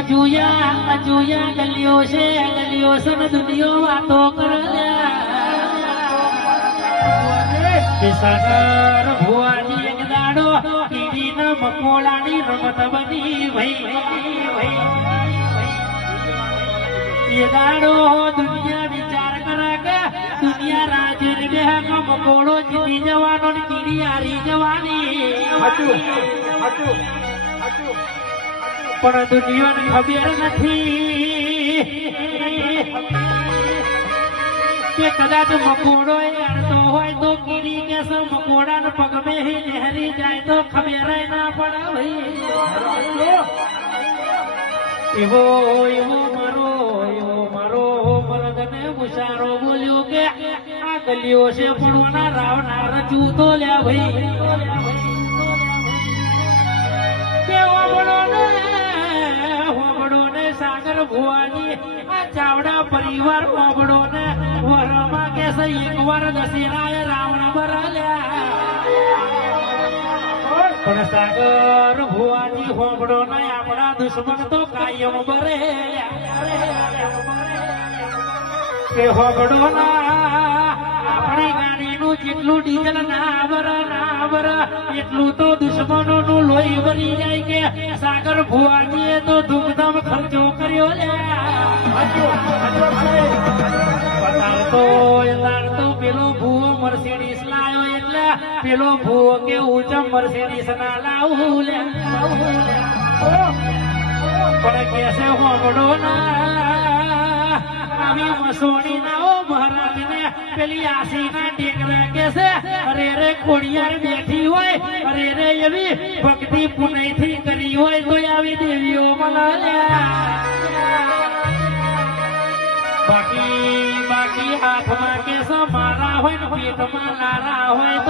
અજુયા ગલિયો છે ને દુનિયો વાતો કરે સાગર ભુવાની એક દાડો કીડીના મકોડાની રમત બની ભાઈ એ દાડો દુનિયા વિચાર કરે કે દુનિયા રાજ્ય બે મકોડો જીતી જવાનો ને કીડી હારી જવાની પણ દુનિયાને ખબર નથી કે કદાચ મકોડો અડતો હોય તો કીડી કે મકોડા પગ में નહેરી જાય તો ખબર ના પડે ભાઈ એવો મારો મરદને મુશારો બોલ્યો કે આ ગલિયો છે પણ રાવનાર જૂતો લ્યા ભાઈ સાગર ભુવાની આ ચાવડા પરિવાર ઓબડો ને વરમાં કે એક વાર દશેરાએ રાવણ બરાલ્યા પણ સાગર ભુવાની હોબડો ને આપણા દુશ્મન તો કાયમ બરે કે હોબડો ના આપણી ગાડીનું જેટલું ડીઝલ ના બર એટલું તો દુશ્મનો નું લોહી બની જાય કે સાગર ભુવાજીએ તો ધૂમધામ ખર્ચો કર્યો તો પેલો ભૂવો મર્સિડીસ લાવ્યો એટલે પેલો ભૂવો કે ઊંચા મર્સિડીસ ના લાવું પણ કેસે હોબડો ના આવી મસોણી ના મહારાજ ને પેલી આસી ના ટેકવે કે છે અરે રે કોડિયાર બેઠી હોય અરે રે એવી ભક્તિ પુનઃ થી કરી હોય તો આવી દેવીઓ બાકી હાથમાં કે મારા હોય ને પેટમાં લારા હોય તો